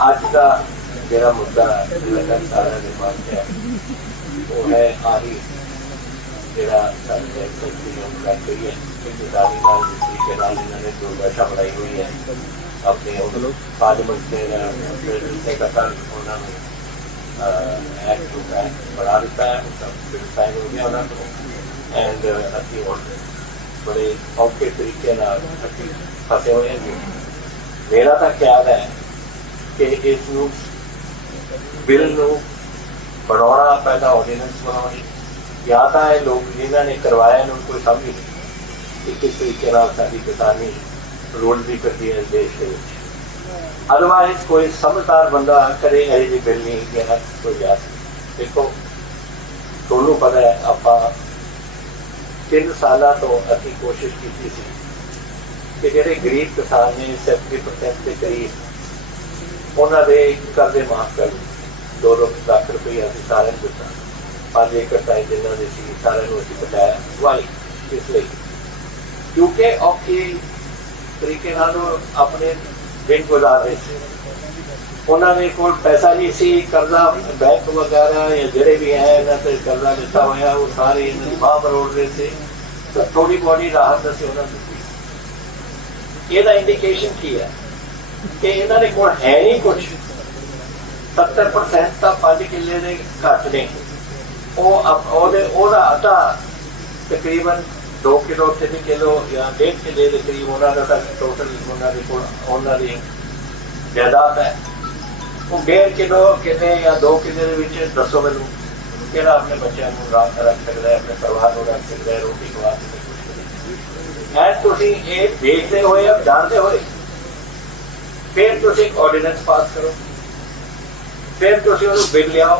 अज का जो मुद्दा सारे के पास है वो है आही जोड़ा कर गई है किसानी तरीके इन्होंने जो बैठा बनाई हुई है अपने पार्लियामेंट के कतल उन्होंने एक्ट बना दिता है उसका बिल साइन हो गया उन्होंने एंड अभी हम बड़े औखे तरीके फसे हुए हैं। मेरा तो ख्याल है कि इस बिल बनाना पहला ऑर्डीनेंस बनानी या तो ये लोग जिन्होंने करवाया इन्होंने कोई समझ नहीं कि किस तरीके साडी किसानी रोल भी करती है इस देश के। अदरवाइज कोई समझदार बंदा करे यह जी बिल नहीं कहना कोई लिया। देखो थोनू पता है आप 3 साल तो अभी कोशिश की थी कि जोड़े गरीब किसान ने 70% के करीब उन्होंने कर्जे माफ कर 2 लाख रुपये अभी सारे दिता 5 एकड़ ताई जिन्होंने सारे अभी बचाया। वाई इसलिए क्योंकि औखी तरीके अपने दिन गुजार रहे थे उन्होंने को पैसा नहीं सी कर्जा बैंक वगैरह या जोड़े भी है इन्होंने कर्जा लिता हुआ वो सारे इन्होंने बाह मरोड़ रहे थे तो थोड़ी बहुत राहत असी उन्होंने दी। यदा इंडिकेशन की है कि इन्होंने को है नहीं कुछ 70% तो 5 किले ने घट ने आटा तकरीबन 2 किलो 3 किलो या 1.5 किले के करीब उन्होंने टोटल उन्होंने जायदाद है वो 1.5 किलो किले या 2 किले दसो मैनू कि अपने बच्चों को रात रख सकता है अपने परिवार को रख सकता है रोटी खवा सकता है। देखते हुए अब जानते हुए फिर तुम एक ऑर्डीनेंस पास करो फिर तुम बिल लियाओ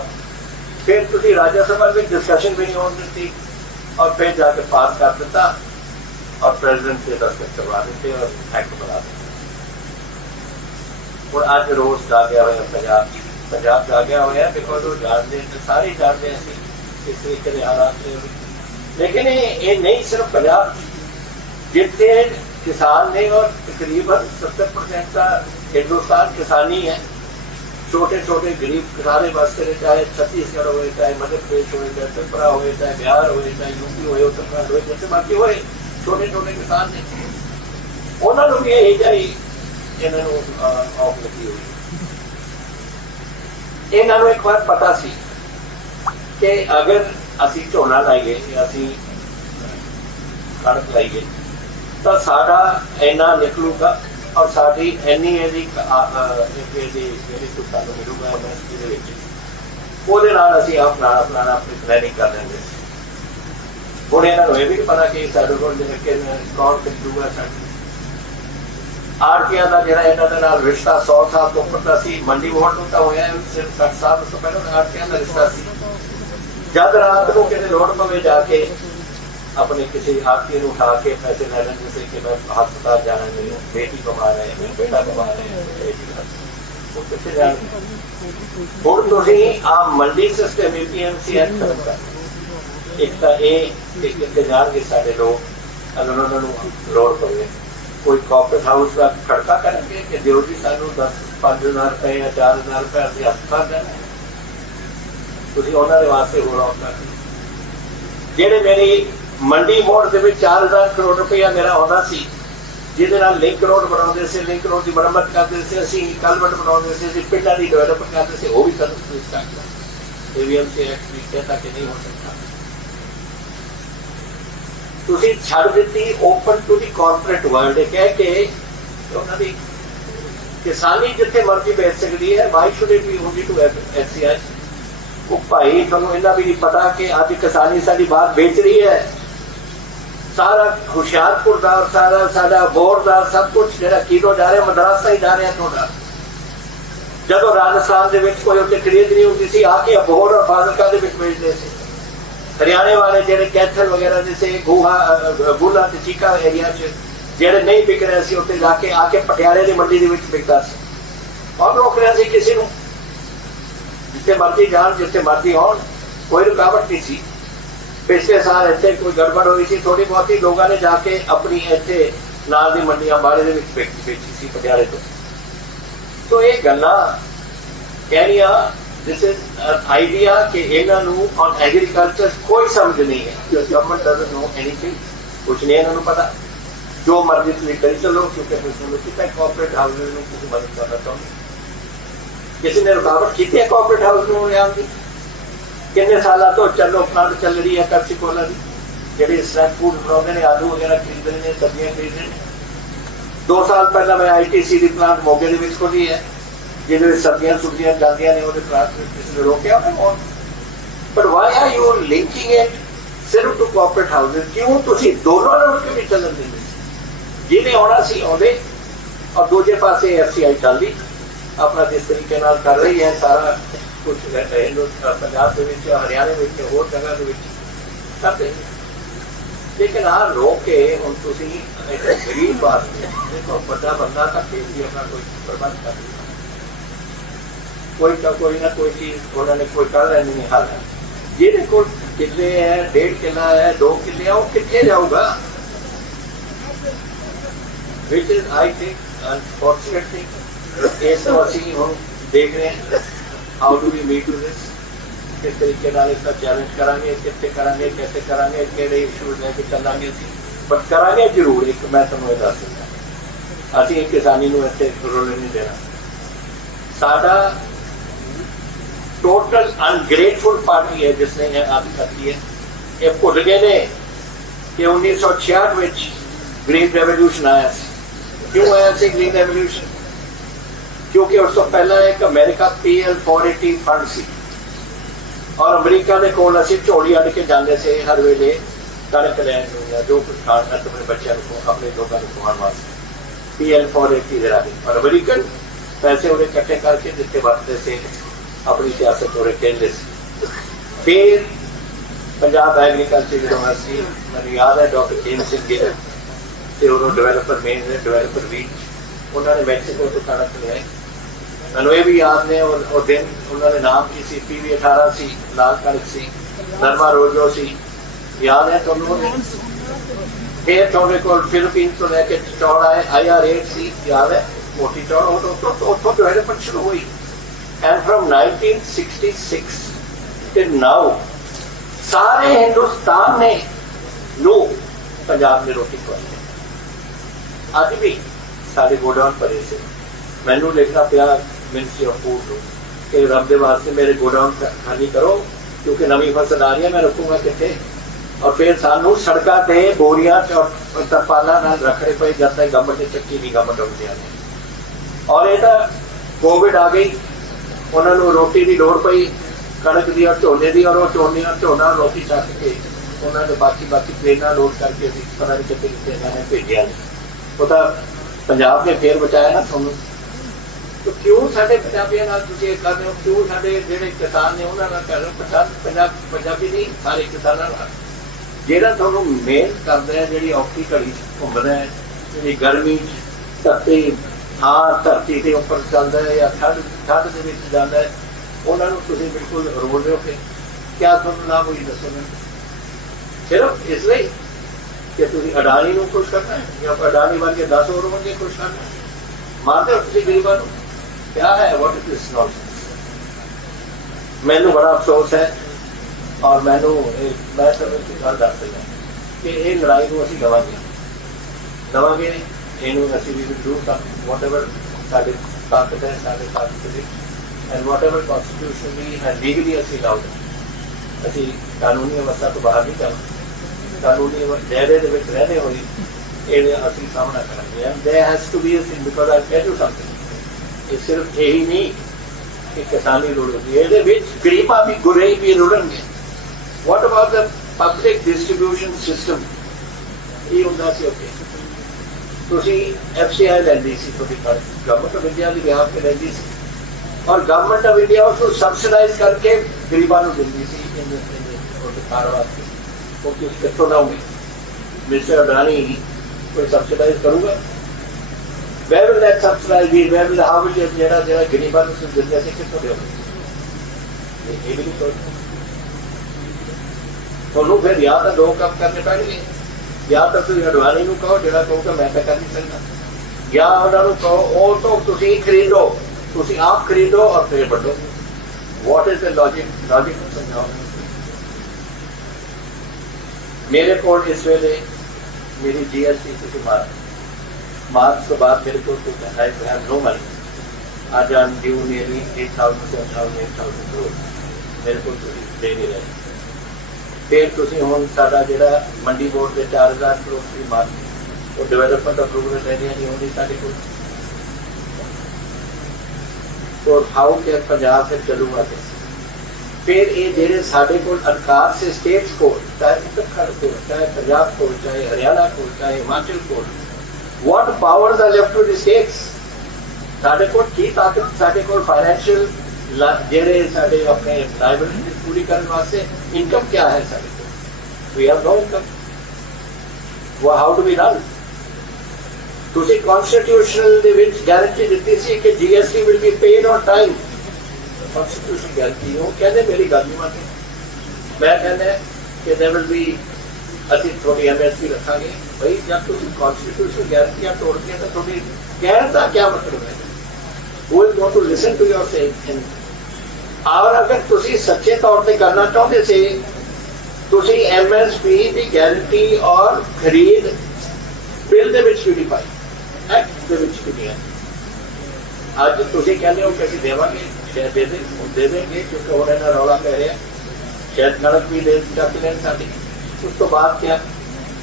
फिर तुम राज्य सभा में डिस्कशन भी नहीं होने दी और फिर जाके पास कर दिता और प्रेजिडेंट से दस्तखत करवा देते और एक्ट बना देते। और अज रोज जागया हुआ पंजाब जागया हुआ है बिकॉज वो जानते सारे जानते हैं किस तरीके के हालात से। लेकिन ये नहीं सिर्फ पंजाब जितने किसान ने और तकरीबन 70% का हिंदुस्तान किसानी है। छोटे छोटे गरीब किसाने बसते रहे चाहे छत्तीसगढ़ हो चाहे मध्य प्रदेश हो चाहे त्रिपुरा हो चाहे बिहार हो चाहे यूपी हो उत्तराखंड हो जैसे बाकी हो छोटे छोटे किसान ने उन्होंने भी यही जाई इन्होंने ऑफ लगी हुई। इन्होंने एक बार पता सी कि अगर असी झोना लाइए या असी कणक लाइए तो साडा इन्ना निकलूगा और साडी इन्नी सानू मिलूगा एमएसपी अपना अपनी प्लैनिंग कर लेंगे। हुण इन्होंने यह भी नहीं पता कि साडे कोल कौन खरीदूगा। आड़तियां का जो इन्होंने रिश्ता 100 साल तो उपर का सी मंडी बोर्ड में तो होया सिर्फ 60 साल तो पहले आड़तियां का रिश्ता सी। जब रात को किसी लोड़ पवे जाके अपने किसी आदमी को उठा के पैसे ले लें जैसे कि मैं अस्पताल जाना है मेरी बेटी कमा रहे हैं मेरा बेटा कमा रहे हैं वो कितने जाने और तो ही आप मंडी सिस्टम एपीएमसी एक्ट खत्म कर एक तो ये जान के सारे लोग अगर उन्होंने लोड़ पवे कोई कॉर्पोरेट हाउस का खड़का करेंगे कि जो जी सानू 5,000 रुपए या 4,000 रुपए असं अस्पताल जाना है तुम उन्होंने वास्ते हो रहा जेडे मेरी मंडी बोर्ड के 4,000 करोड़ रुपया मेरा आना सी जिहदे नाल लिंक रोड बनाते से लिंक रोड की मरम्मत करते से असीं कलवट बनाते से पिंडां की डेवलपमेंट करते से वो भी खत्म एवीएमसी एक्ट भी कहता कि नहीं हो सकता। तुसीं छड़ दित्ती open to the corporate world कह के उन्हां दी किसानी जिथे मर्जी बेच सकती है why should it be only to FCI. वो भाई तुहानूं इन्ना भी नहीं पता कि अज किसानी साडी बाहर बेच रही है सारा हुशियारपुर का सारा साडा बोर का सब कुछ जो किलो जा रहा मद्रासा ही जा रहा थोड़ा जो राजस्थान के कोई उत्ते खरीद नहीं होती सी आके अबोहर और फाजिलका बेचते थे। हरियाणे वाले जो कैथल वगैरह जैसे गुला चीका एरिया जेडे नहीं बिक रहे थे उत्ते जाके आके पटियाले की मंडी बिकता और रोक रहा किसी को जिथे मर्जी जान जिथे मर्जी आन कोई रुकावट नहीं सी। पिछले साल इतने कोई गड़बड़ हुई थी थोड़ी बहुत ही लोगों ने जाके अपनी इतने नाल दी मंडियां बाड़े बेची सी पटियाले तो ये गल्लां कहनिया दिस इज एन आइडिया कि इन्हों ऑन एग्रीकल्चर कोई समझ नहीं है, गवर्नमेंट डजंट नो एनीथिंग, कुछ नहीं इन्होंने पता, जो मर्जी तुम करी चलो, क्योंकि कॉर्पोरेट हाउसेज में किसी मदद करना चाहते, किसी ने रुकावट की है कॉर्पोरेट हाउस में आने की? किन्ने साल तो चलो प्लांट चल रही है पेप्सी कोला की, जी स्नैक फूड बनाते हैं, आलू वगैरह खरीद रहे हैं, सब्जियां खरीद रहे हैं। 2 साल पहले मैं ITC की प्लांट मोगे के खोली है, जिन्हें सब्जियां सुब्जियां जाती ने वो प्लांट किसी ने रोकया but why are you linking it सिर्फ टू कॉर्पोरेट हाउसेज? क्यों तुम दोनों ने उठ के चलन देंगे? जिन्हें आना सी आते और दूजे पासे FCI चल रही अपना जिस तरीके कर रही है सारा कुछ पंजाब के हरियाणे में होर जगह करते, लेकिन हाँ रोक के हम गरीब वास्ते देखो बड़ा बंदा तो फिर भी अपना कोई प्रबंध कर कोई ना कोई चीज उन्होंने कोई कर लेनी नहीं हल है। जिन्हें को किले है 1.5 किला है 2 किले है वो कितने जाऊगा? Which is I think unfortunate thing. इस असी हम देख रहे हैं how do we meet to this, किस तरीके इसका चैलेंज करांगे, कितने करांगे, कैसे करांगे, किहड़े इशूज लैके चलांगे, बट करांगे जरूर। एक मैं तुहानूं इह दस दिंदा असीं किसानी नूं इत्थे रोले नहीं देना। साडा टोटल अनग्रेटफुल पार्टी है जिसने यह आदि करती है। ये भुल गए ने कि 1966 में ग्रीन रेवोल्यूशन आया। क्यों आया से ग्रीन रेवोल्यूशन? क्योंकि उस तो पहला एक अमेरिका PL 480 फंड सी और अमरीका के कोल असीं झोली अड़ के जाते से हर वेले कणक लैन या जो कुछ खाना अपने बच्चों को अपने लोगों को खुआने वास्ते PL 480 के राही और अमरीकन पैसे उन्हें इकट्ठे करके जितने वरतते से अपनी सियासत हो रहे। फिर पंजाब एग्रीकल्चर यूनिवर्सिटी मैं याद है डॉक्टर जेम्स सिंह गिल तो उन्होंने डिवेलपर मेन ने डिवेलपर बीच उन्होंने मैक्सीको तो कणक लिया। मैं ये भी याद ने और दिन उन्होंने नाम की सी PV 18 सी लाल कणक सी नरमा रोजो सी याद है तुहानूं। फिर तुहाडे कोल फिलीपीन तो लैके चौड़ आए IR8 सी याद है मोटी चौड़ उतों डिवेलपमेंट शुरू हुई। एंड फ्रॉम 1966 टिल नाउ सारे हिंदुस्तान ने लोग पंजाब में रोटी खवाई। अज भी साढ़े गोडाउन भरे से मैनू लिखना पिया मिनिस्ट्री ऑफ फूड कि रब के वास्ते मेरे गोडाउन खाली करो क्योंकि नवी फसल आ रही है, मैं रखूँगा कितने। और फिर सानू सड़कों पर बोरियां तरपालों रखने पे जब तक गवर्नमेंट चक्की नहीं गवर्नमेंट आउंदियां। और ये कोविड आ गई, उन्होंने रोटी की लोड़ पई कणक की और झोने की, और वो झोना रोटी चक के उन्होंने बाकी ट्रेना लोड करके पता नहीं कितने कितने इन्होंने भेजा। वो तो पंजाब ने फिर बचाया ना थोनू। तो क्यों साढ़े पंजाबियों तुम कर रहे हो? क्यों साढ़े जोड़े किसान ने उन्होंने कर रहे हो? पंजाबी नहीं सारे किसानों जोड़ा थोनू मेहनत करते हैं, जी औखी घड़ी घूमना है, जी गर्मी धरती हाँ धरती के उपर चलता है या ठंड के जाता है, उन्होंने बिल्कुल रोल रहे हो कि क्या थोड़ा लाभ हुई दसो मैं? सिर्फ इसलिए कि तुम अडानी को खुश करना है या अडानी वर्गे 10 और वर्गे खुश करना है? मानते हो तुम गरीबों को? क्या है व्हाट इज दिस नॉनसेंस? मैनू बड़ा अफसोस है और मैं सब एक गल दस देना कि ये लड़ाई को असीं लवांगे इनू असीं we will do whatever साडे ताकत है साडे ताकत दी and whatever constitutionally and legally असीं अलाउड है। असीं कानूनी अवस्था तो बाहर नहीं जाना, कानूनी दायरे दे विच रहने होई ये असीं सामना करांगे। And there has to be a thing because I tell you something, ये सिर्फ यही नहीं कि किसानी रुड़ेगी, ये गरीबा भी गुरई भी रुड़नगे। What about the public distribution system? ये होंदा सी ओके तुसीं FCI लैंदी सी तुहाडी गवर्नमेंट ऑफ इंडिया की बिहाफ पे लैंदी सी और गवर्नमेंट ऑफ इंडिया उसको सबसिडाइज करके गरीबों को दिंदी सी कार वास्ते। वो कितों लाओगे? मिस्टर अडानी कोई सबसिडाइज करूँगा? Where will that subsidize be? Where will how will जेड़ा गरीबों को दिंदे सी कितों देओगे? ये भी नहीं सोचते। थोनू फिर या तो 2 काम करने पैणगे, या तो तुम अडवाणी को कहो जो कहूँगा मैं तो कर नहीं सकता, या उन्होंने कहो वो तो तुम खरीदो तुसी आप खरीदो और फिर बढ़ो। व्हाट इज द लॉजिक समझाओ। मेरे को इस वेले मेरी GST तुसी मार्च तो बाद मेरे को नो मनी। आज I am due nearly 8,000 7,000 8,000 crore मेरे को दे नहीं रहे। फिर तुसी हुण साडा जिहड़ा मंडी बोर्ड के 4,000 crore की मार्च और डेवलपमेंट अप्रूवल लेनी नहीं होनी साडे कोल। तो हाउ के पंजाब फिर चलूगा फिर ये जेडे साडे कोल अधिकार से स्टेट्स को, चाहे उत्तराखंड को, चाहे पंजाब को, चाहे हरियाणा को, चाहे हिमाचल को, what powers are left to the states. साडे कोल की ताकत, साडे कोल फाइनेंशियल जेडे साडे अपने लायबिलिटी पूरी करने वास्ते इनकम क्या है साडे कोल। We have no income. वो हाउ डू वी रन। तुसी कॉन्स्टिट्यूशनल दे विच गारंटी दित्ती सी कि GST will be paid on time. Constitution guarantee हो कहते मेरी गल नहीं मानते। मैं कहना कि देयर विल बी असी थोड़ी MSP रखांगे। भाई जब तुम कॉन्स्टिट्यूशन गारंटियां तोड़ते हैं तो थोड़ी कहने का क्या मतलब है। वो is going to listen to your saying. और अगर तुसी सच्चे तौर पे करना चाहते से तुसी MSP की गारंटी और खरीद बिल दे विच क्यों नहीं पाई। एक्ट दे विच क्यों नहीं है। अज तुसी कहते हो कि असीं देवांगे, शायद दे देंगे क्योंकि हुण इन्हां रौला पै रहा। शायद कणक भी दे चक लैण साडी। उस तो बाद क्या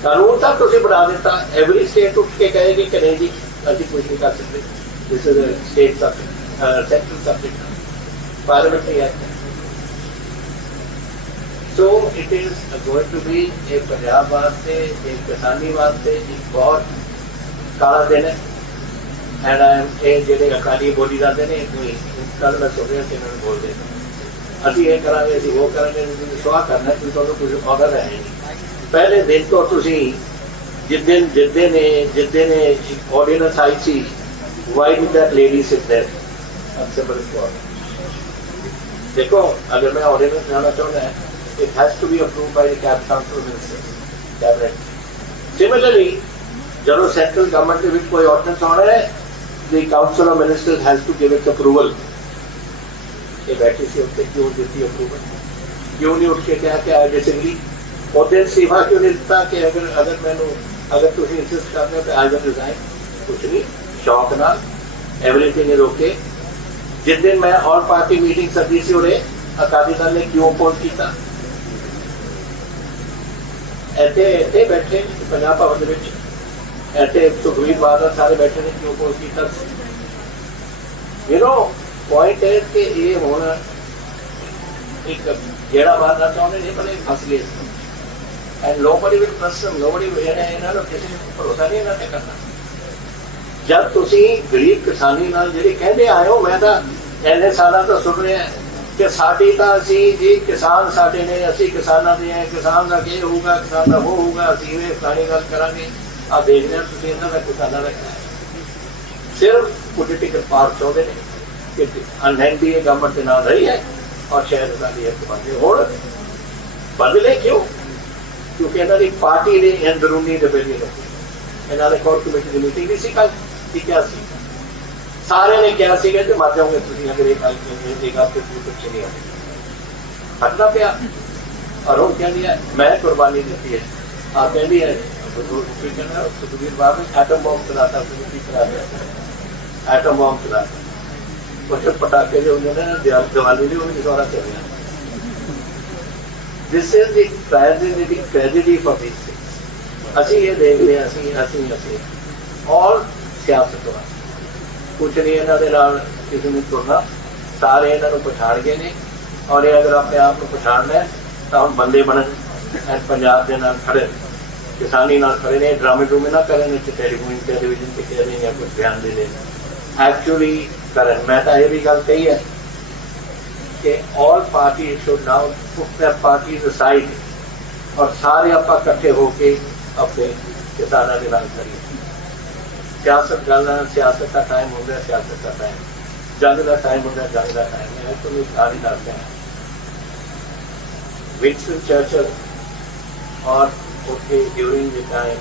कानून तक तुसी बना दिता। एवरी स्टेट उठ के कहेगी कि नहीं जी असीं कुछ नहीं कर सकते। This is a state subject, central subject, parliamentary act. So it is going to be एक पंजाब वास्ते, एक किसानी वास्ते एक बहुत काला दिन है। एंड ये जेडे अकाली बोली जाते हैं कोई कल मैं सुन रहा थे इन्होंने बोल देना अभी ये करा अभी वो करेंगे सुहा करना क्योंकि कुछ ऑर्डर है नहीं। पहले दिन तो तुसी जिद्दे ने ऑर्डिनेंस आई थी why did that lady sit there simple देखो अगर मैं ऑर्डिनेंस जाना चाहता है it has to be approved by the council of ministers cabinet. Similarly जब सेंट्रल गवर्नमेंट के विच कोई ऑर्डिनेंस आना है the council of ministers has to give its approval. ये बैठी सी होते क्यों देती अप्रूवल क्यों नहीं उठ के क्या क्या डिसएग्री और दिन इस्तीफा क्यों नहीं देता कि अगर मैंने अगर तुम इंसिस्ट करते हो तो आई विल रिजाइन कुछ नहीं शौक ना एवरीथिंग इज ओके। जिस दिन मैं ऑल पार्टी मीटिंग सदी सी उड़े अकाली दल ने क्यों अपोज किया ऐसे बैठे पंजाब भवन ऐसे सुखबीर बादल सारे बैठे ने क्यों अपोज किया। यू नो पॉइंट है कि ये हुण एक गेड़ा मारना चाहते हैं पर फस गए and nobody will trust them nobody इन्होंने किसी ने भरोसा नहीं इन्होंने करना। जब तुसी गरीब किसानी नाल जिहड़े कहंदे आए हो मैं तो इन्ने साल तो सुन रहा कि साडी तो असी जी किसान साडे ने असी किसानां दे हैं किसान का ये होगा किसान का वो होगा असी ये फलानी गल करांगे आ देख रहे तुसीं इन्हां दा किसानां दा सिर्फ पोलिटिकल पार्ट चाहते हैं कि अनहैंडी गवर्नमेंट के नाल रही है और शायद साडी एक बंदे होण बदले क्यों क्योंकि इन्हां दी पार्टी ने अंदरूनी रवैये रखे इन्हां दे कोर कमेटी की मीटिंग नहीं सी कल क्या सी सारे ने क्या सी कि मर जाओगे तुसीं अगर एक गल पे कुछ नहीं आते हटना पिया और वो कहती है मैं कुर्बानी दी है आप कहती है सुखबीर बादल एटम बॉम्ब चलाता एटम बॉम्ब चलाता कुछ पटाखे जो उन्होंने दिवाली भी उन्हें द्वारा चले। This is the tragedy for this things. असी ये देख रहे असी और सियासत वास्ते कुछ नहीं इन्हों के नाल किसी ने तुरना सारे इन्हों पछाड़ गए ने और ये अगर अपने आप को पछाड़ना है तो हम बंदे बनन पंजाब के नाल खड़े किसानी नाल खड़े ने ड्रामे ड्रूमे ना करें टेलीविजन पर कह रहे या कुछ बयान दे दें एक्चुअली करें। मैं तो ये भी गल कही है कि all party should now put their parties aside और सारे आप इकट्ठे होके अपने किसानों के नाल करिए। सियासत गल सियासत का टाइम होंगे सियासत का टाइम जंग का टाइम होंगे जंग का टाइम है तो सारी दसते हैं विंस्टन चर्चिल और उसके during the time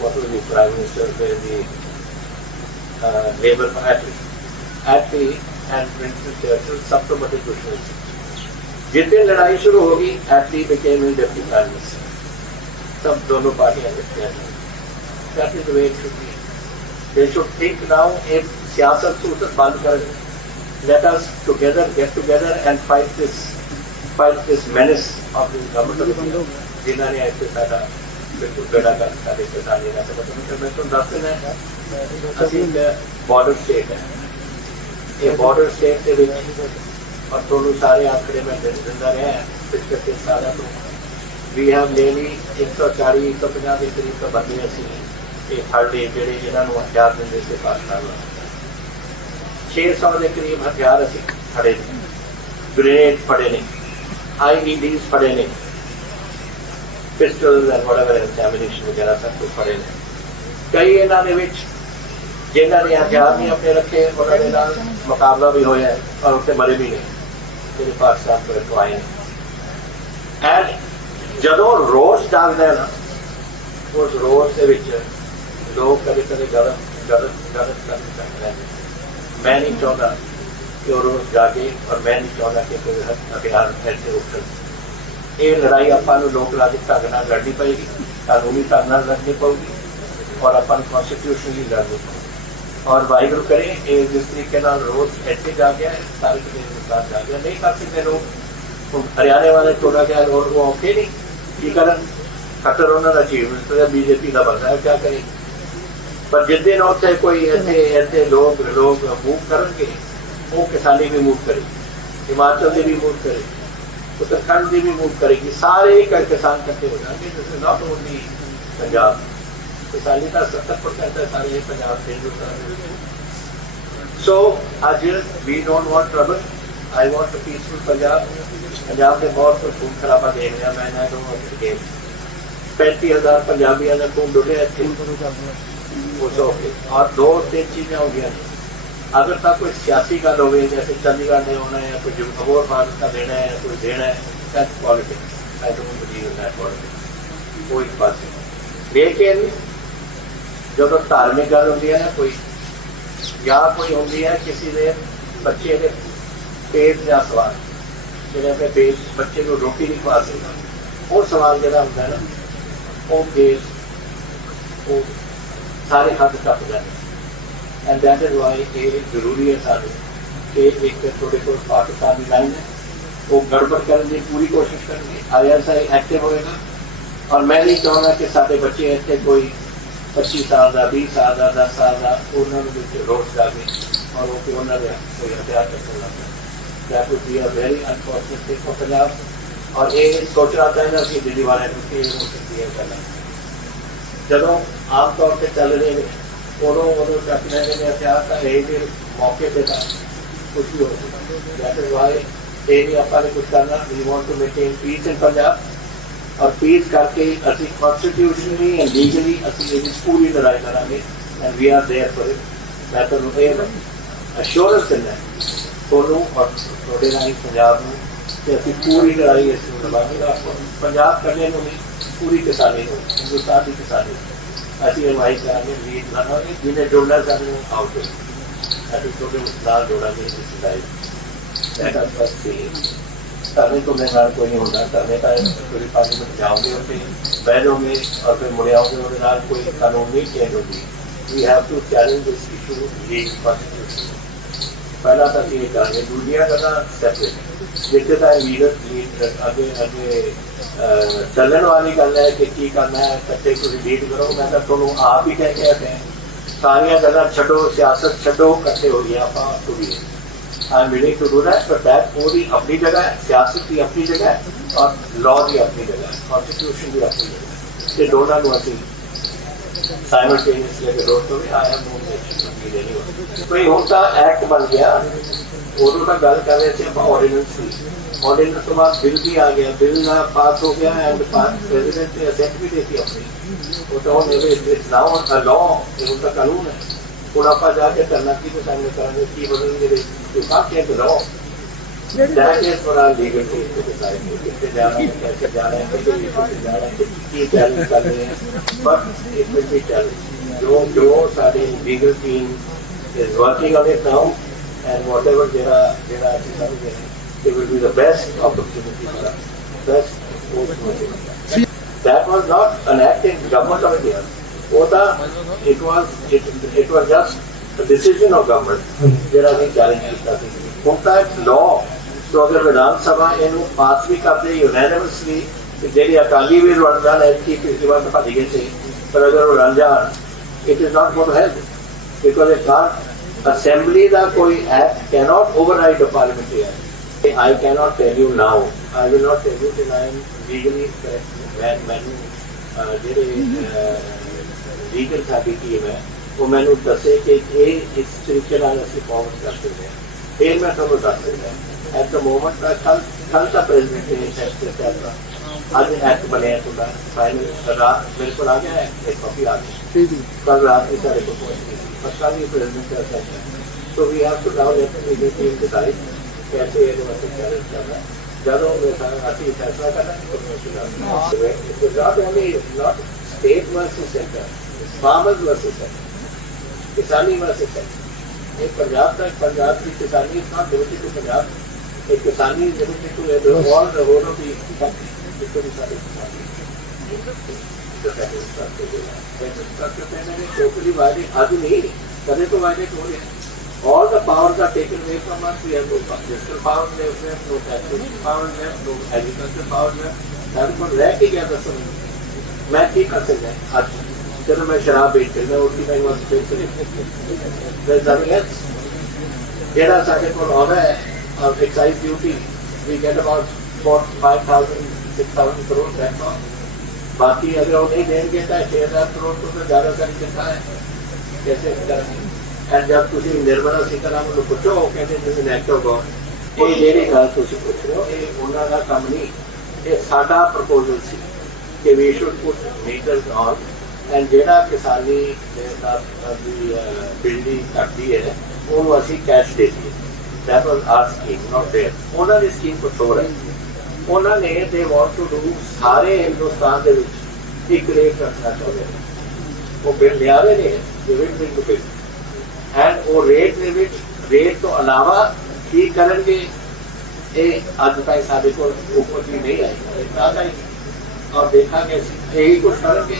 what was the prime minister the Labour Party Attlee and Winston Churchill सब तो बड़े दुश्मन थे। जिस दिन लड़ाई शुरू होगी एटली बिकेम डिप्टी प्राइम मिनिस्टर, सब दोनों पार्टियां that is the way it should be. They should think now एक सियासत सूसत बंद कर, let us together get together and fight this menace of the government of India जिन्होंने ऐसे सारा बिल्कुल बेड़ा कर सारे किसान लेना चाहते। मैं तो दस दिन है असी बॉर्डर स्टेट है, ये बॉर्डर स्टेट के और थोड़े सारे आंकड़े में दिंदा रहा है पिछले 3 साल तो वी हैव नेली 140-150 के करीब तो बंदे असी ये फड़ लिए जेडे जिन्होंने हथियार देंगे से पाकिस्तान 600 के करीब हथियार असी फड़े ने, ग्रेनेड फड़े ने, IEDs फड़े ने, पिस्टल्स एंड व्हाटएवर एग्जामिनेशन वगैरह सब कुछ फड़े ने। कई इन्होंने जिन्होंने हथियार नहीं अपने रखे उन्होंने मुकाबला भी होया और उससे मरे भी नहीं ਜਿਹੜੇ पाकिस्तान को इतों आए हैं। एंड जदों रोष जागदा है ना, उस रोष के लोग कदे कदे गलत कदम करते हैं। मैं नहीं चाहता कि वो रोष जागे और मैं नहीं चाहता कि कोई हथियार ऐसे उठ। ये लड़ाई आपां नूं लोकतांत्रिक ढंग नाल लड़नी पएगी, कानूनी ढंग नाल लड़नी पऊगी और आपां नूं कॉन्स्टिट्यूशनली लड़नी पऊगी। और वाहिगुरू करे ये जिस तरीके रोज ऐसे जा गया है सारे साथ जा गया, नहीं कर सकते लोग। हरियाणे वाले थोड़ा गया और वो औखे नहीं की कर खतर उन्होंने अचीवमेंट तो बीजेपी का बनना है, क्या करें। पर जिस दिन उत्थे कोई ऐसे लोग मूव करेंगे वो किसानी भी मूव करेगी, हिमाचल की भी मूव करेगी, उत्तराखंड की भी मूव करेगी, सारे किसान इकट्ठे हो जाएंगे। जैसे नॉट ओनली पंजाब, किसानी का 70% है सारे पंजाब के हिंदुस्तान। सो आज we don't want trouble, I want a peaceful Punjab. Punjab में बहुत कुछ खून खराबा देख रहा मैं 35,000 पंजाबियों ने खून डुलिया और 2-3 चीजें हो गई। अगर तक कोई सियासी गल हो जैसे चंडीगढ़ ने होना है, कोई अबोर भारत का देना है, कोई देना है, that's politics. I don't believe in that politics कोई पास। लेकिन जो धार्मिक गल होंगी है ना कोई या कोई होंगी है किसी ने बच्चे के पेट का सवाल जो पेट बच्चे को रोटी नहीं खा सकता, वो सवाल जो होंगे ना वो केस वो सारे हद टप जाते। एंड दैट इज वाई ये जरूरी है सारे कि एक थोड़े को पाकिस्तान की लाइन है वो गड़बड़ करने की पूरी कोशिश करेंगे। ISI एक्टिव होएगा और मैं नहीं चाहूँगा कि सारे बच्चे इतने कोई 25 साल का 20 साल का 10 साल का उन्होंने रोष जागे और वो कि उन्होंने कोई हथियार करने लग गया। That would be a very unfortunate thing for Punjab. और ये सोचना चाहिए कि दिल्ली वाले हो सकती है करना जदों आम तौर पर चल रहे हैं उदों चक लेने में हथियार का यही मौके पर था कुछ भी हो सकता। दैट इज वाई ये नहीं आपा ने कुछ करना। We want to maintain peace in Punjab और पीस करके असी कॉन्स्टिट्यूशनली एंड लीगली असी ये पूरी लड़ाई करांगे and we are there for it. मैं तो ये अश्योरेंस दिना थोनू और थोड़े राही पंजाब में कि असी पूरी लड़ाई इस लड़ांगे। पंजाब करने को नहीं पूरी किसानी को हिंदुस्तान की किसानी असी अगवाई करांगे लीड बनांगे जिन्हें जुड़ना चाहते हैं आउट अभी थोड़े नाल जोड़ांगे इस लड़ाई करने को मेरे नाल कोई नहीं होता। करने का पूरी पार्लियामेंट जाओगे और बह जाओगे और फिर मुड़े आओगे और नाल कोई कानून नहीं चेंज होगी। We have to challenge this issue league constitution. पहला तो ये करेंगे दुनिया करना सेपरेट जितने तक लीडर अगे अगे चलन वाली गल है कि की करना है कट्ठे तुम लीड करो। मैं तो थोड़ा आप ही कह के हटे सारिया गल्लां छड्डो सियासत छड्डो कट्ठे हो गए आप टूरिए। I am willing to do that but that वो भी अपनी जगह है, सियासत भी अपनी जगह है और लॉ भी अपनी जगह है, कॉन्स्टिट्यूशन भी अपनी जगह है। ये दोनों को असीं साइमल्टेनियसली विरोध हो आई हैव नो ऑब्जेक्शन। कोई होता एक्ट बन गया उदों तक गल कर रहे थे आप ऑर्डिनेंस की, ऑर्डिनेंस तो बाद बिल भी आ गया, बिल पास हो गया एंड प्रेसिडेंट ने असेंट भी देती अपनी वो तो नाउ अ लॉ उनका कानून है। थोड़ा आप जाके करना की तो सामने करेंगे की बदलेंगे तो काफी law that is for our legal team to decide कितने जाना है कैसे जाना है कैसे जा रहे हैं की चैलेंज कर रहे हैं। But it will be challenge जो सारी legal team is working on it now and whatever it will be the best opportunity for us, best opportunity. That was not an act in government of India. It was just a decision of government. There are challenges. It's law. So अगर विधान सभा इन्हों पास भी कर दे unanimously JD Akali भी run जान MP पिछली बार तो भज गए थे पर अगर वो रन जान it is not going to help because it can't assembly का कोई act cannot override the parliamentary act. I cannot tell you now. I will not tell you till I am legally correct. when जेडे legal साडी team है वो मैंने दसे कि ये इस तरीके नाल असं फॉर्म कर सकते हैं फिर मैं तुहानू दस सकता एट द मोमेंट कल का प्रेजिडेंट ने फैसला अज एक्ट बने फाइनल रात मेरे को आ गया है एक कॉपी आ गई कल रात भी सारे को पहुंच गई पर कल भी प्रेजिडेंट का फैसला तो we have to now let the team decide कैसे ये वैसे चैलेंज करना है जब असं फैसला करना है तो not only not state versus center farmers versus center किसानी वर्सेस सेंटर एक पंजाब की किसानी is not limited to Punjab एक किसानी limited to all the whole of the जितने भी सारे टोटली वायदे आज नहीं कदे तो वायदे हो रहे हैं all the powers are taken away from us. We have no fiscal powers left, no taxation powers left, no agricultural powers left. सारे को रह के क्या दस मैं ठीक कर सकता है आज चलो मैं शराब बेच सकता उसी टाइम वहाँ बेच सकता जेड़ा सारे को ऑर्डर है और excise duty we get about 5,000 6,000 crore tax on बाकी अगर वो नहीं देंगे तो 6,000 करोड़ तो ज़्यादा सारी चिंता है कैसे करेंगे एंड जब तुम निर्मला सीतारामन को पूछो कहते एक्ट ऑफ गॉड ये जी गल तुम पूछ रहे हो ये उन्होंने काम नहीं ये साडा प्रपोजल सी कि we should put meters on and जेड़ा किसानी बिजली घटती है उन्होंने असी कैश दे दिए that was our scheme not there उन्होंने स्कीम कुछ होर है उन्होंने दे वांट टू डू सारे हिंदुस्तान के एक रेट रखना चाहते हैं वो बिल लिया रहे हैं बिल एंड वो रेट तो अलावा की करेंगे ये अज तक साढ़े को ऊपर भी नहीं आई और देखा कि यही कुछ करेंगे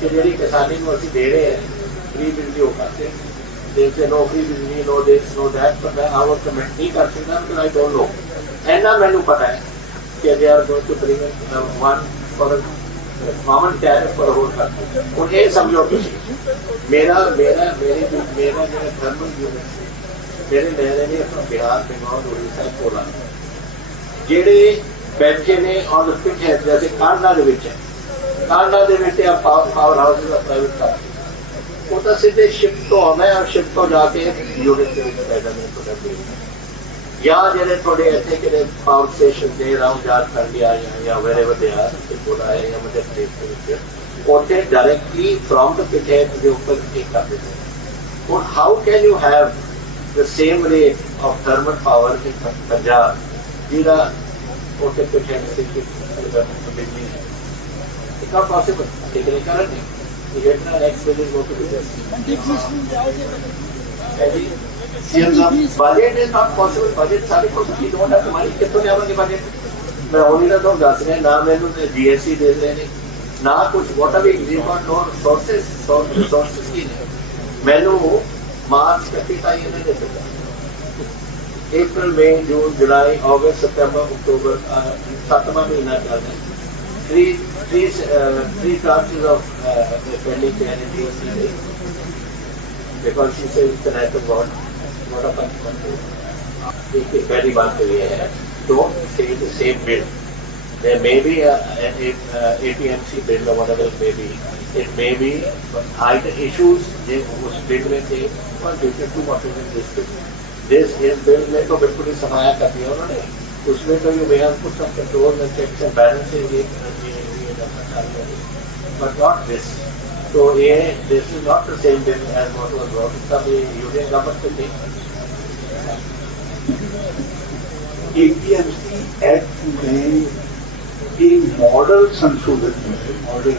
कि जी किसानी को असं दे रहे हैं फ्री बिजली वो करते देखते नो फ्री बिजली नो दिस नो दैट पर मैं आवर कमेंट नहीं कर सकता बिकॉज आई डोंट नो इन्ना मैनू पता है कि they are going to bring one for common tariff पर होल करते हूँ ये समझो मेरा जो थर्मल यूनिट मेरे लहरे ने अपना बिहार बंगाल उड़ीसा कोला जेडे बैठे ने और पिट है जैसे कांडा पावर हाउस का प्राइवेट का वो तो सीधे शिफ्ट तो आना है और शिफ्ट तो जाके यूनिट के पैदा नहीं पता या जेडे थोड़े ऐसे कि पावर स्टेशन दे झारखंड या वेरेवर दे बोला है या मध्य प्रदेश के उसे directly from the pit head के ऊपर एक कर देते हैं और how can you have the same rate of thermal power in Punjab जीरा उसे पिट हेड से बिजली इट्स नॉट पॉसिबल लेकिन करंट नहीं इतना नेक्स्ट बिलिंग हो तो budget is not possible budget सारी पॉसिबल डोंट हैव मनी कितों जावांगे बजट मैं होनी तो दस रहे ना मैंने जीएसटी दे रहे हैं ना कुछ वोट भी नो रिसोर्सेस की मैनू मार्च 31 इन्हें दे सकता अप्रैल मई जून जुलाई अगस्त सितंबर अक्टूबर 7वां महीना चल रहा है three tranches of pending guarantee because she says it's an act of God not a punishment एक पहली बात तो ये है don't say the same bill there may be an APMC bill or whatever it may be it may be either issues उस bill में थे or related to what is in this bill इस bill में तो बिल्कुल ही समाया कर दिया उन्होंने उसमें तो you may have put some controls and checks and balances but not this so this is not the same bill as what was brought तब ये यूनियन गवर्नमेंट के थे APMC एक्ट में एक मॉडल संशोधन मॉडल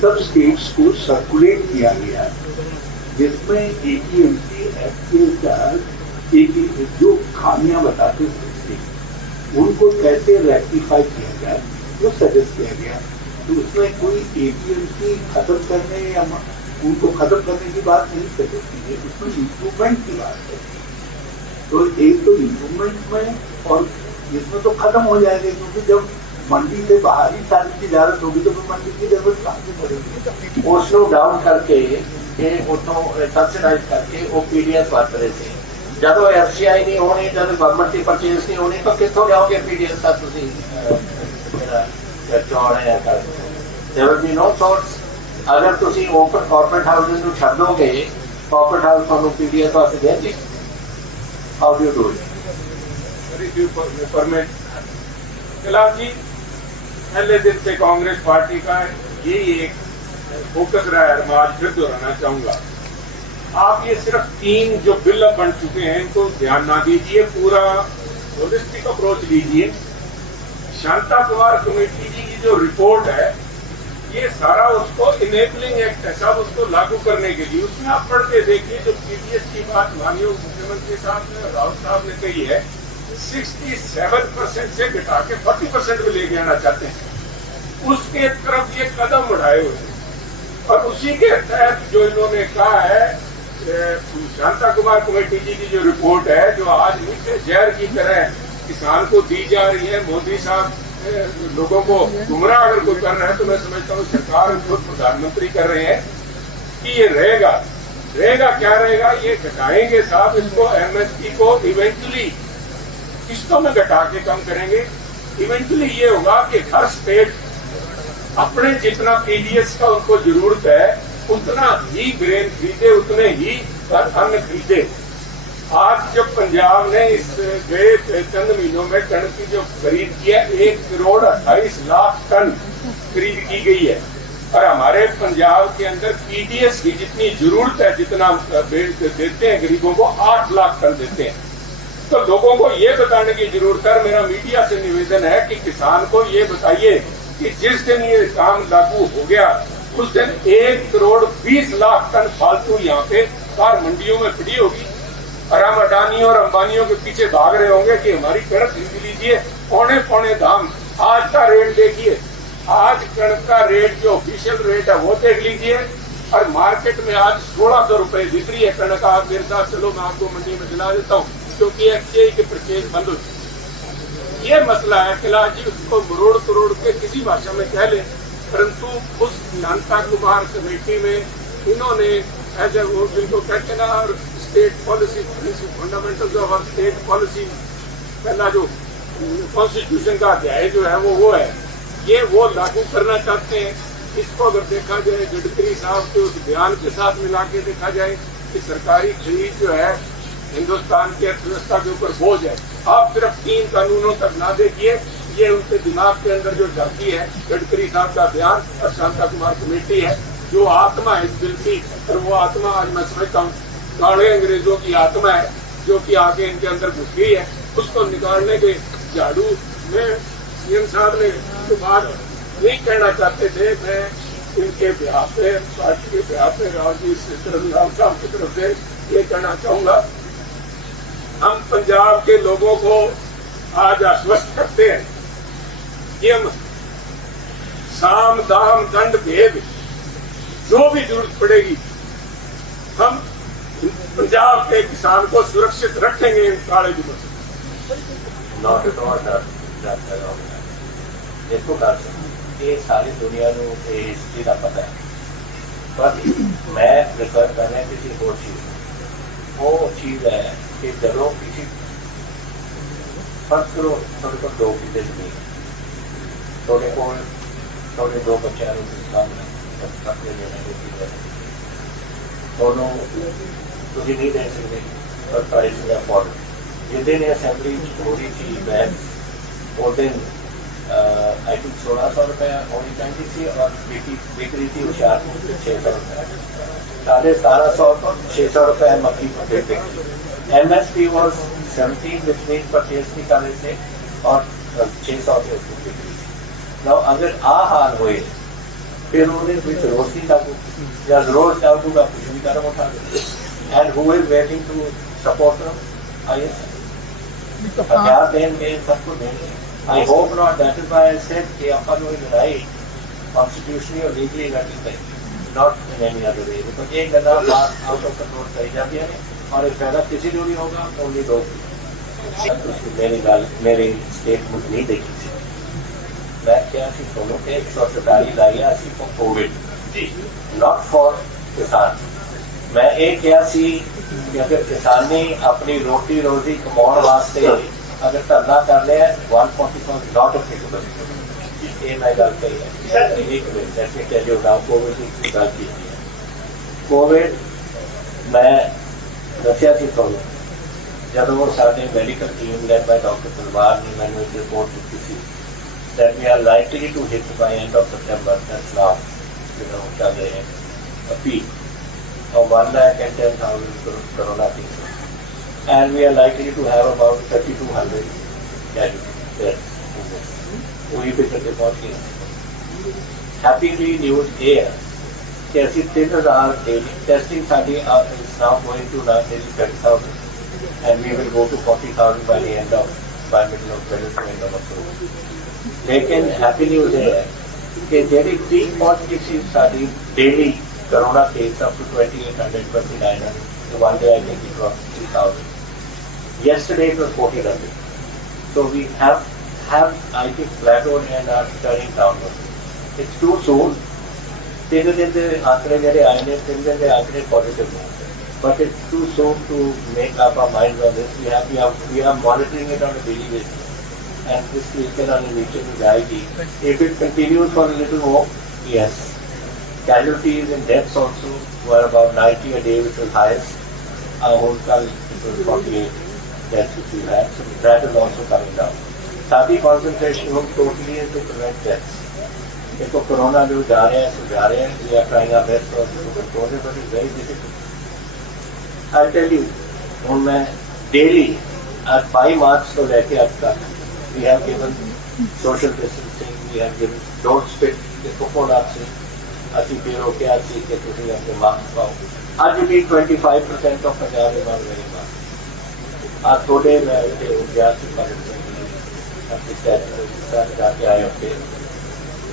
सब स्टेट्स को circulate किया गया जिसमें एपीएमसी एक्ट के तहत जो खामियां बताते थे उनको कैसे रेक्टिफाई किया जाए वो सजेस्ट किया गया। तो उसमें कोई एपीएमसी खत्म करने या उनको खत्म करने की बात नहीं सजेस्ट की है, उसमें इम्प्रूवमेंट की बात है। तो एक तो इम्प्रूवमेंट में और इसमें तो खत्म हो जाएगा, क्योंकि जब मंडी से बाहर ही सारी की इजाजत होगी तो फिर मंडी की जरूरत कहाँ से पड़ेगी। उसको डाउन करके उतों सबसिडाइज करके वो पीडीएस वापरे से जब एफसीआई नहीं होनी, जब गवर्नमेंट की परचेज नहीं होनी तो कितों जाओगे पीडीएस का चौड़ है कर there will be no source. अगर तुसी ओपन कॉर्पोरेट हाउसेस ਨੂੰ ਛੱਡ ਦੋਗੇ कॉर्पोरेट हाउस ਤੁਹਾਨੂੰ पीडीएस वास्ते देंगे। How do you do it? Kalam ji, पहले दिन से कांग्रेस पार्टी का यही एक फोकस रहा है, मैं आज फिर दोहराना चाहूंगा। आप ये सिर्फ 3 जो बिल बन चुके हैं इनको ध्यान ना दीजिए, पूरा होलिस्टिक अप्रोच लीजिए। शांता कुमार कमेटी जी की जो रिपोर्ट है ये सारा उसको इनेबलिंग एक्ट है सब उसको लागू करने के लिए, उसमें आप पढ़ के देखिए। जो पीडीएस की बात माननीय मुख्यमंत्री साहब ने राउत साहब ने कही है 67% से घटा के 40% में लेके आना चाहते हैं, उसके तरफ ये कदम बढ़ाए हुए हैं। और उसी के तहत जो इन्होंने कहा है, शांता कुमार कमेटी जी की जो रिपोर्ट है जो आज मीठे जहर की तरह किसान को दी जा रही है, मोदी साहब लोगों को गुमराह अगर कोई कर रहा है तो मैं समझता हूँ सरकार खुद प्रधानमंत्री कर रहे हैं कि ये रहेगा क्या रहेगा, ये घटाएंगे साहब इसको, एमएसपी को इवेंचुअली किस्तों में घटा के कम करेंगे। इवेंचुअली ये होगा कि हर स्टेट अपने जितना पीडीएस का उनको जरूरत है उतना ही ग्रेन खरीदे, उतने ही अन्न खरीदे। आज जब पंजाब ने इस गए चंद महीनों में कणक की जो खरीद की है 1,28,00,000 टन खरीद की गई है, और हमारे पंजाब के अंदर पीडीएस की जितनी जरूरत है, जितना देते हैं गरीबों को 8 लाख टन देते हैं। तो लोगों को ये बताने की जरूरत है, मेरा मीडिया से निवेदन है कि किसान को ये बताइए कि जिस दिन ये काम लागू हो गया उस दिन 1,20,00,000 टन फालतू यहाँ पे कार मंडियों में पड़ी होगी, और हम अडानी और अंबानियों के पीछे भाग रहे होंगे कि हमारी कणक खरीद लीजिए पौने दाम। आज का रेट देखिए, आज कणक का रेट जो ऑफिशियल रेट है वो देख लीजिए, और मार्केट में आज 1,600 रुपए बिक रही है कणक। आप मेरे साथ चलो, मैं आपको मंडी में दिला देता हूँ, क्योंकि एफसीआई के परचेज बंद हो चुके। ये मसला है किला जी, उसको मरोड़ के किसी भाषा में कह ले, परंतु उस शांता कुमार कमेटी में इन्होंने ऐसे वो जिनको कहते ना state policy, fundamentals of our state policy, पहला जो कॉन्स्टिट्यूशन का अध्याय जो है वो है, ये वो लागू करना चाहते हैं। इसको अगर देखा जाए गडकरी साहब के उस बयान के साथ मिला के देखा जाए कि सरकारी खरीद जो है हिंदुस्तान की अर्थव्यवस्था के ऊपर बोझ है। आप सिर्फ 3 कानूनों तक ना देखिए, ये उनके दिमाग के अंदर जो झांकी है गडकरी साहब का बयान और शांता कुमार कमेटी है, जो आत्मा है इस बिल की, और वो आत्मा आज मैं समझता हूँ काले अंग्रेजों की आत्मा है जो कि आगे इनके अंदर घुस गई है। उसको निकालने के झाड़ू में सीएम साहब ने जो बात नहीं कहना चाहते थे, मैं इनके बिहार पे, पार्टी के बिहार पे राव साहब की तरफ से ये कहना चाहूंगा, हम पंजाब के लोगों को आज आश्वस्त करते हैं कि हम साम दाम दंड भेद जो भी जरूरत पड़ेगी हम पंजाब के किसान को सुरक्षित रखेंगे इन काले दिनों से। देखो ये सारी दुनिया को हिस्ट्री का पता है, पर मैं प्रिफर कर रहा किसी और चीज, वो चीज है कि जब किसी फर्ज करो थोड़े को 2 किले जमीन, थोड़े को 2 बच्चों दोनों तुझे नहीं दे सकते, पर प्राइस अफोर्ड जिस दिन असैम्बली थोड़ी सी बहस उस दिन आई थिंक 1600 रुपये होनी चाहिए थी, और बिक रही थी होशियारपुर 600 रुपये, 1750 तो 600 रुपये मक्की बिक रही। MSP was 17 which mean purchase की कर रहे थे और 600 के उसको बिक रही थी। अगर आ हाल हुए फिर ਉਹਦੇ ਵਿੱਚ ਰੋਸ ਨਹੀਂ लागू जब रोज लागूगा कुछ भी कदम उठा दे and who is waiting to support us क्या देंगे सबको देंगे I hope not that is why I said कि अपन कोई लड़ाई कॉन्स्टिट्यूशनली और लीगली लड़नी चाहिए not in any other way because ये गदा आउट ऑफ कंट्रोल करी जाती है और ये फायदा किसी को नहीं होगा ओनली दो मेरी स्टेटमेंट नहीं देखी थी मैं क्या सी दोनों के 147 लाइया सी फॉर कोविड नॉट फॉर किसान मैं एक क्या सी कि अगर किसानी अपनी रोटी रोजी कमाने वास्ते अगर धरना कर लिया 144 नॉट एप्लीकेबल ये मैं गल कही है एक मिनट ऐसे टेल यू नाउ कोविड की गल की है कोविड मैं दसिया सी ਤੁਹਾਨੂੰ ਜਦੋਂ ਸਾਡੇ medical team led by doctor Talwar ਨੇ ਮੈਨੂੰ ਇੱਕ ਰਿਪੋਰਟ ਦਿੱਤੀ ਸੀ that we are likely to hit by end of September that's now चल रहे हैं a peak of 110,000 corona cases and we are likely to have about 3,200 casualties वही पे करके पहुंच गए हैप्पीली न्यूज ये है कि ऐसी 3,000 daily testing sari is now going to nearly 30,000 and we will go to 40,000 by the end of by middle of October लेकिन हैप्पी न्यूज ये है कि जेडी पीक पहुंच गई सी साडी daily corona case up to 2,800 2,900 so one day I think it was 3,000 yesterday it was 1,400 so we have I think plateaued and are turning downward it's too soon तीन दिन के आंकड़े जेडे आए ने 3 दिन के आंकड़े पॉजिटिव हैं but it's too soon to make up our minds on this we are monitoring it on a daily basis and this weekend on the meeting जाएगी if it continues for a little more yes casualties and deaths also were about 90 a day which was highest whole kal it was 48 deaths which we had so that is also coming down साथ ही concentration हम totally is to prevent deaths देखो corona जो जा रहे हैं we are trying our best to control it but it's very difficult I'll tell you हूँ मैं daily आज 5 मार्च को लेके अब तक we have given social distancing, we have given don't spit the coconut से ਅਸੀਂ ਫਿਰ ਉਹ ਕਿਹਾ ਸੀ ਕਿ ਤੁਸੀਂ ਆਪਣੇ ਮਾਸਕ ਪਾਓ ਅੱਜ ਵੀ 25% of ਪੰਜਾਬ ਦੇ ਨਾਲ ਮੇਰੇ ਮਾਸਕ ਆ ਥੋੜੇ ਮੈਂ ਇੱਥੇ ਹੋ ਗਿਆ ਸੀ ਪਰ ਆਪਣੀ ਸਟੈਟ ਜਾ ਕੇ ਆਏ ਉੱਥੇ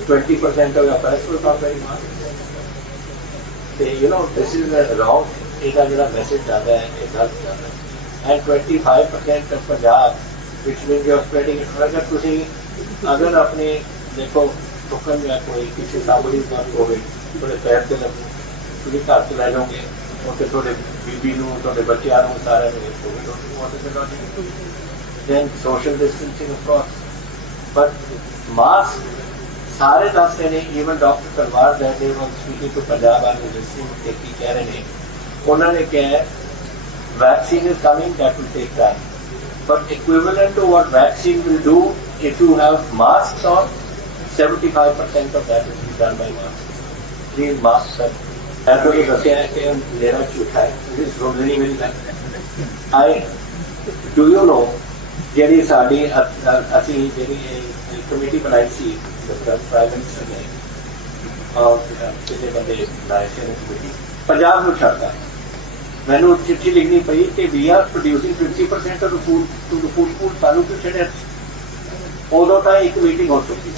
20% of your press was not very mask ਤੇ you know this is a wrong ਇਹਦਾ ਜਿਹੜਾ ਮੈਸੇਜ ਜਾਂਦਾ ਹੈ ਇਹ ਗਲਤ ਜਾਂਦਾ ਹੈ and 25% of Punjab which means you are spreading it अगर तुसी अगर अपने देखो टोकन या कोई किसी सामग्री का कोविड थोड़े पैर से लगो तुसी घर से ले लोगे और थोड़े बीबी नूं थोड़े बच्चों नूं सारे नूं कोविड हो then social distancing across but mask सारे दसते ने even doctor Talwar that day was speaking to Punjab university के की कह रहे हैं उन्होंने कहा vaccine is coming that will take time but equivalent to what vaccine will do if you have masks on 75% of that will be done by masks these masks are मैं तो ये बताया है कि मेरा झूठा है this really very bad I do you know ਜਿਹੜੀ ਸਾਡੀ ਅਸੀਂ ਜਿਹੜੀ ਕਮੇਟੀ ਬਣਾਈ ਸੀ ਪ੍ਰਾਈਮ ਮਿਨਿਸਟਰ ਨੇ ਔਰ ਕਿਤੇ ਬੰਦੇ ਲਾਏ ਸੀ ਕਮੇਟੀ ਪੰਜਾਬ ਨੂੰ ਛੱਡਦਾ मैंने चिट्ठी लिखनी पई कि we are producing 50% of the food to the food pool चालू क्यों छड़े उदों तक एक मीटिंग हो चुकी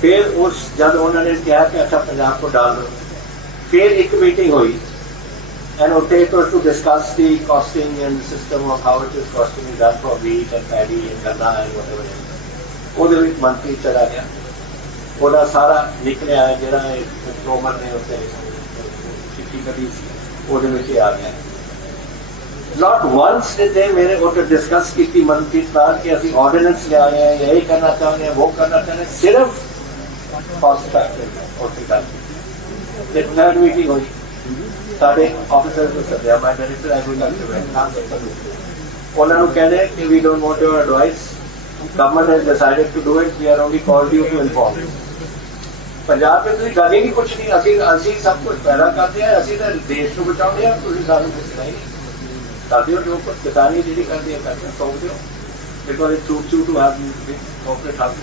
फिर उस जब उन्होंने कहा कि अच्छा पंजाब को डाल दो फिर एक मीटिंग हुई एंड उत्ते to discuss the costing and system of how it is costing done for wheat and paddy and गन्ना एंड व्हाटएवर ਉਹਦੇ ਵਿੱਚ ਮੰਤਰੀ ਚਲਾ ਗਿਆ ਉਹਦਾ ਸਾਰਾ ਨਿਕਲਿਆ ਜਿਹੜਾ ਤੋਮਰ ਨੇ ਉੱਤੇ ਚਿੱਠੀ ਕੱਢੀ ਸੀ ਉਹਦੇ ਵਿੱਚ ਆ ਗਿਆ not once did they मेरे उधर डिस्कस की थी मंत्री साहब कि ਅਸੀਂ ऑर्डिनेंस ले आए हैं यही करना चाहते हैं वो करना चाहते हैं सिर्फ कॉस्ट फैक्टर और फिर एक थर्ड मीटिंग हुई सारे ऑफिसर्स ਨੂੰ ਸੱਦਿਆ ਮੈਂ डायरेक्टर आई विल नाम ਉਹਨਾਂ ਨੂੰ ਕਹਿੰਦੇ कि we don't want your advice government has decided to do it we are only called you to inform you Punjab में ਤੁਸੀਂ ਗੱਲ ਹੀ ਨਹੀਂ ਕੁਛ ਨਹੀਂ ਅਸੀਂ ਸਭ ਕੁਝ ਪੈਦਾ ਕਰਦੇ ਆ ਅਸੀਂ ਤਾਂ ਦੇਸ਼ ਨੂੰ ਬਚਾਉਂਦੇ ਆ ਤੁਸੀਂ ਸਾਨੂੰ ਕੁਛ ਨਹੀਂ ਕਰਦੇ ਹੋ ਜੋ ਕਿਸਾਨੀ ਜਿਹੜੀ ਕਰਦੇ ਆ ਕਰਦੇ ਸੌਂਦੇ ਹੋ because it suits you to have cooperate house